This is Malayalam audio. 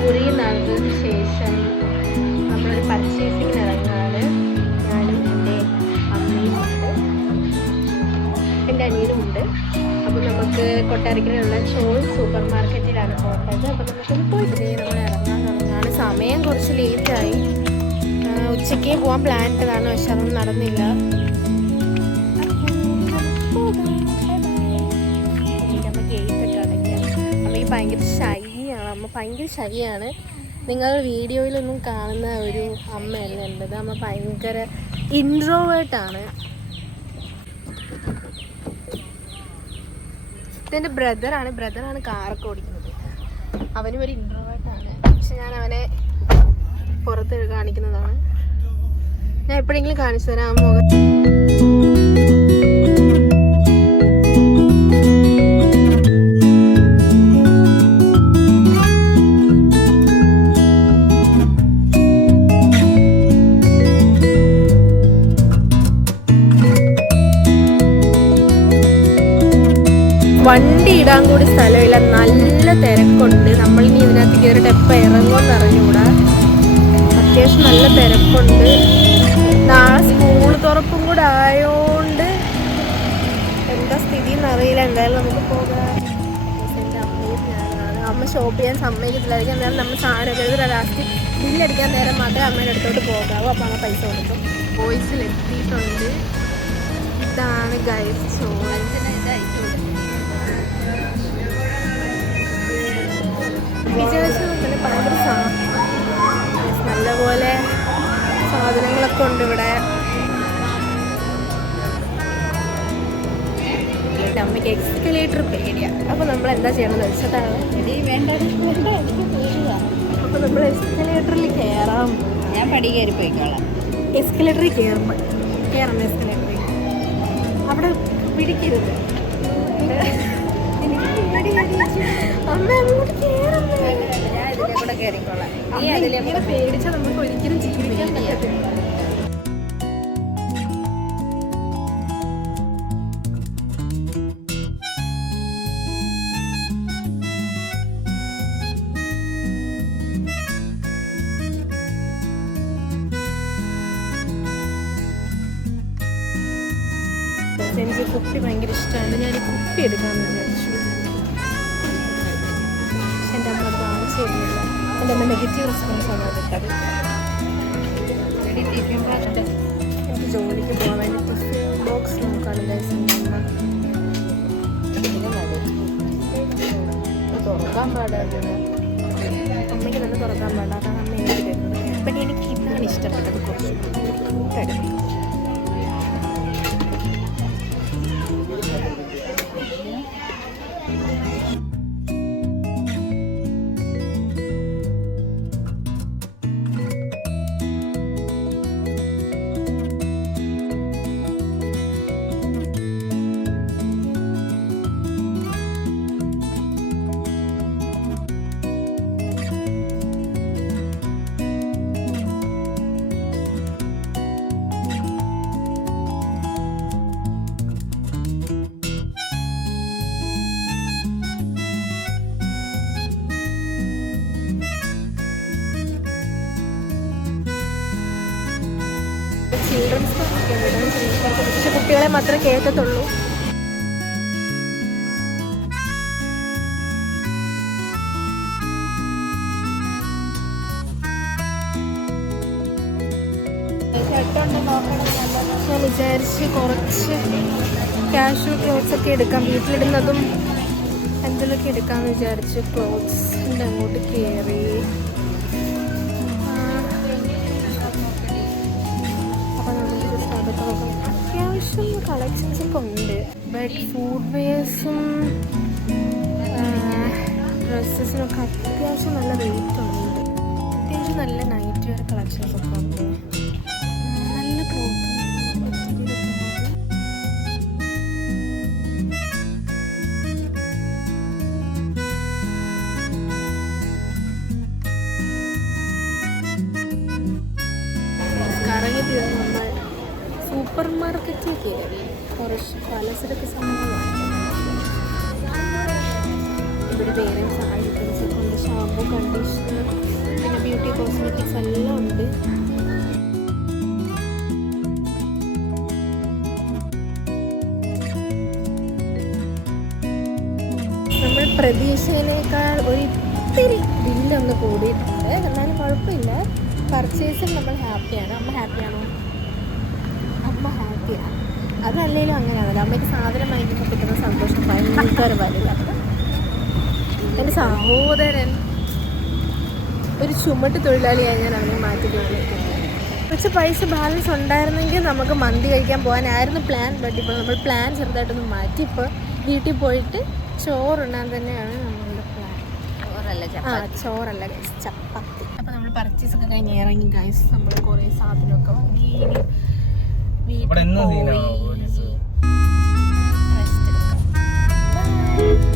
കുറേ നാളുകൾക്ക് ശേഷം നമ്മളൊരു പർച്ചേസിങ്ങിന് ഇറങ്ങാണ്. ഞാനും എൻ്റെ അമ്മയും ഉണ്ട്, എൻ്റെ അനിയനും ഉണ്ട്. അപ്പോൾ നമുക്ക് കൊട്ടാരക്കരയിലുള്ള ചോയ്സ് സൂപ്പർ മാർക്കറ്റിലാണ് പോകേണ്ടത്. അപ്പോൾ നമുക്കൊന്ന് പോയിട്ട് നമ്മൾ ഇറങ്ങാൻ തുടങ്ങാണ്. സമയം കുറച്ച് ലേറ്റായി. ഉച്ചയ്ക്ക് പോകാൻ പ്ലാൻ ഇട്ടതാണ്, പക്ഷെ അതൊന്നും നടന്നില്ല. അമ്മയ്ക്ക് ഭയങ്കര ഷൈയാണ്, അമ്മ ഭയങ്കര ഷൈയാണ്. നിങ്ങൾ വീഡിയോയിലൊന്നും കാണുന്ന ഒരു അമ്മയല്ല എൻ്റെത്. അമ്മ ഭയങ്കര ഇൻട്രോവേർട്ടാണ്. ഇതെൻ്റെ ബ്രദറാണ് കാറൊക്കെ ഓടിക്കുന്നത്. അവനും ഒരു ഇൻട്രോവേർട്ടാണ്, പക്ഷെ ഞാൻ അവനെ പുറത്ത് കാണിക്കുന്നതാണ്. ഞാൻ എപ്പോഴെങ്കിലും കാണിച്ചു തരാം ആ മുഖം. വണ്ടി ഇടാൻ കൂടി സ്ഥലമില്ല, നല്ല തിരക്കുണ്ട്. നമ്മളിനി ഇതിനകത്ത് കയറിയിട്ട് എപ്പോൾ ഇറങ്ങുമെന്ന് അറിഞ്ഞുകൂടാ. അത്യാവശ്യം നല്ല തിരക്കുണ്ട്. നാളെ സ്കൂൾ തുറപ്പും കൂടെ ആയതുകൊണ്ട് എന്താ സ്ഥിതി എന്നറിയില്ല. എന്തായാലും നമുക്ക് പോകാം. എൻ്റെ അമ്മയും ഞാനാണ്. അമ്മ ഷോപ്പ് ചെയ്യാൻ സമ്മതിക്കത്തില്ലായിരിക്കും. എന്നാലും നമ്മൾ സാധനം കരുതി ലാസ്റ്റ് ബില്ലടിക്കാൻ നേരം മാത്രമേ അമ്മയുടെ അടുത്തോട്ട് പോകാവൂ. അപ്പോൾ അമ്മ പൈസ കൊടുക്കും. വോയിസിലെത്തിയിട്ടുണ്ട്. ഇതാണ് ഗൈസ് ചോയ്സ്. വിചാരിച്ചതുപോലെ ഭയങ്കര നല്ലപോലെ സാധനങ്ങളൊക്കെ ഉണ്ട് ഇവിടെ. അമ്മയ്ക്ക് എക്സ്കലേറ്റർ പേടിയാണ്. അപ്പോൾ നമ്മൾ എന്താ ചെയ്യണമെന്ന് വെച്ചിട്ടാണ് അപ്പോൾ നമ്മൾ എക്സ്കലേറ്ററിൽ കയറാം. ഞാൻ പടി കയറി പോയിക്കോളാം. എക്സ്കലേറ്ററിൽ കയറണം. എക്സ്കലേറ്ററിൽ അവിടെ പിടിക്കരുത്. അമ്മ അങ്ങോട്ട് കയറുന്നില്ല. ഞാൻ ഇതിലെ കൂടെ കയറിക്കോളാം. നീ അതിലെ കൂടെ പേടിച്ചാൽ നമുക്ക് ഒരിക്കലും ജീവിക്കാൻ പറ്റത്തില്ല. എനിക്ക് കുപ്പി ഭയങ്കര ഇഷ്ടമാണ്. ഞാൻ ഈ കുപ്പി എടുക്കാമെന്ന് വിചാരിച്ചു. എൻ്റെ അമ്മ അത് വാങ്ങിച്ചു തരുന്നില്ല. എൻ്റെ അമ്മ നെഗറ്റീവ് റെസ്പോൺസാണ് അതിട്ടത്. എനിക്ക് ജോലിക്ക് പോകാൻ വേണ്ടി ടിഫിൻ ബോക്സ് നോക്കാണ് അമ്മ. തുറക്കാൻ പാടാണ്. അമ്മയ്ക്ക് തന്നെ തുറക്കാൻ പാടില്ല. അതാണ് അമ്മ എനിക്ക് തരുന്നത്. അപ്പം എനിക്ക് ഇതാണ് ഇഷ്ടപ്പെട്ടത്. കുറച്ച് ക്യൂട്ടായിട്ട്. ചിൽഡ്രൻസ് പാർക്ക്, പക്ഷെ കുട്ടികളെ മാത്രമേ കയറ്റത്തുള്ളൂ. ഞാൻ വിചാരിച്ച് കുറച്ച് കാഷ്വൽ ക്ലോത്ത്സ് ഒക്കെ എടുക്കാം. വീട്ടിലിടുന്നതും എന്തെങ്കിലുമൊക്കെ എടുക്കാമെന്ന് വിചാരിച്ച് ക്ലോത്ത്സിൻ്റെ അങ്ങോട്ട് കയറി. അത്യാവശ്യം കളക്ഷൻസ് ഒക്കെ ഉണ്ട്. ബട്ട് ഫുഡ് വെയർസും ഡ്രസ്സസിനൊക്കെ അത്യാവശ്യം നല്ല റേറ്റ് ഉണ്ട്. അത്യാവശ്യം നല്ല നൈറ്റ് വെയർ കളക്ഷൻസ് ഒക്കെ ഉണ്ട്. നല്ല ക്ലോത്ത് കറങ്ങി തീർന്ന് നമ്മൾ സൂപ്പർ മാർക്കറ്റിൽ കയറി കുറച്ച് പലചരക്ക് സാധനങ്ങൾ വാങ്ങിച്ചു. ഇവിടെ വേറെ സാരി കൊണ്ട് ഷാമ്പു, കണ്ടീഷണർ, പിന്നെ ബ്യൂട്ടി കോസ്മെറ്റിക്സ് എല്ലാം ഉണ്ട്. നമ്മൾ പ്രതീക്ഷയിനേക്കാൾ ഒരിത്തിരി ബില്ലൊന്ന് കൂടിയിട്ടുണ്ട്. എന്നാലും കുഴപ്പമില്ല. പർച്ചേസിൽ നമ്മൾ ഹാപ്പിയാണ്. അമ്മ ഹാപ്പിയാണോ? അമ്മ ഹാപ്പിയാണ്. അതല്ലെങ്കിലും അങ്ങനെയാണല്ലോ, അമ്മയ്ക്ക് സാധനം വാങ്ങിക്കുമ്പോൾ കിട്ടുന്ന സന്തോഷം ഭയങ്കര വലുതാണ്. എൻ്റെ സഹോദരൻ ഒരു ചുമട്ട് തൊഴിലാളിയായി ഞാൻ അവനെ മാറ്റിക്കൊണ്ട് കുറച്ച് പൈസ ബാലൻസ് ഉണ്ടായിരുന്നെങ്കിൽ നമുക്ക് മന്തി കഴിക്കാൻ പോകാനായിരുന്നു പ്ലാൻ. ബട്ട് ഇപ്പോൾ നമ്മൾ പ്ലാൻ ചെറുതായിട്ടൊന്ന് മാറ്റി. ഇപ്പോൾ വീട്ടിൽ പോയിട്ട് ചോറുണ്ണാൻ തന്നെയാണ് നമ്മളുടെ പ്ലാൻ. ചോറല്ല ഗൈസ്, ചപ്പാത്തി. അപ്പോൾ നമ്മൾ പർച്ചേസൊക്കെ കഴിഞ്ഞ് ഇറങ്ങി ഗൈസ്. നമ്മൾ കുറേ സാധനമൊക്കെ വാങ്ങി വീട്ടിൽ പോയി റെസ്റ്റ് എടുക്കാം.